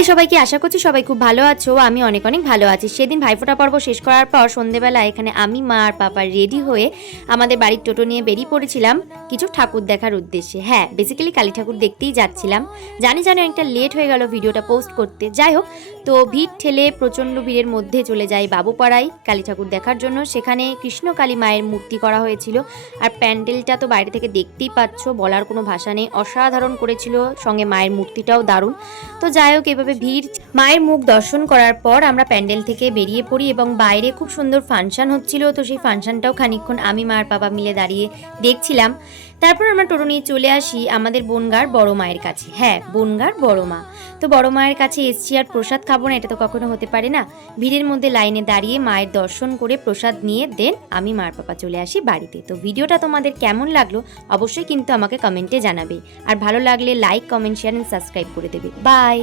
High সবাইকে, আশা করছি সবাই খুব ভালো আছো। আমি অনেক অনেক ভালো আছি। সেদিন ভাইফোঁটা পর্ব শেষ করার পর সন্ধেবেলা এখানে আমি, মা আর পাপা রেডি হয়ে আমাদের বাড়ির টোটো নিয়ে বেরিয়ে পড়েছিলাম কিছু ঠাকুর দেখার উদ্দেশ্যে। হ্যাঁ, বেসিক্যালি কালী ঠাকুর দেখতেই যাচ্ছিলাম। জানি একটা লেট হয়ে গেল ভিডিওটা পোস্ট করতে। যাই হোক, তো ভিড় ঠেলে প্রচণ্ড ভিড়ের মধ্যে চলে যাই বাবুপাড়ায় কালী ঠাকুর দেখার জন্য। সেখানে কৃষ্ণ কালী মায়ের মূর্তি করা হয়েছিল। আর প্যান্ডেলটা তো বাইরে থেকে দেখতেই পাচ্ছ, বলার কোনো ভাষা নেই, অসাধারণ করেছিল। সঙ্গে মায়ের মূর্তিটাও দারুণ। তো যাই হোক, এভাবে ভিড় মায়ের মুখ দর্শন করার পর আমরা প্যান্ডেল থেকে বেরিয়ে পড়ি এবং বাইরে খুব সুন্দর ফাংশন হচ্ছিল। তো সেই ফাংশনটাও খানিকক্ষণ আমি, মা আর বাবা মিলে দাঁড়িয়ে দেখছিলাম। তারপর আমরা টোটো নিয়ে চলে আসি আমাদের বনগাঁর বড় মায়ের কাছে। হ্যাঁ, বনগাঁর বড় মা। তো বড় মায়ের কাছে এসছি, আর প্রসাদ খাবো না এটা তো কখনো হতে পারে না। ভিড়ের মধ্যে লাইনে দাঁড়িয়ে মায়ের দর্শন করে প্রসাদ নিয়ে দেন আমি, মার পাপা চলে আসি বাড়িতে। তো ভিডিওটা তোমাদের কেমন লাগলো অবশ্যই কিন্তু আমাকে কমেন্টে জানাবে। আর ভালো লাগলে like, comment, share and subscribe করে দেবে। বাই।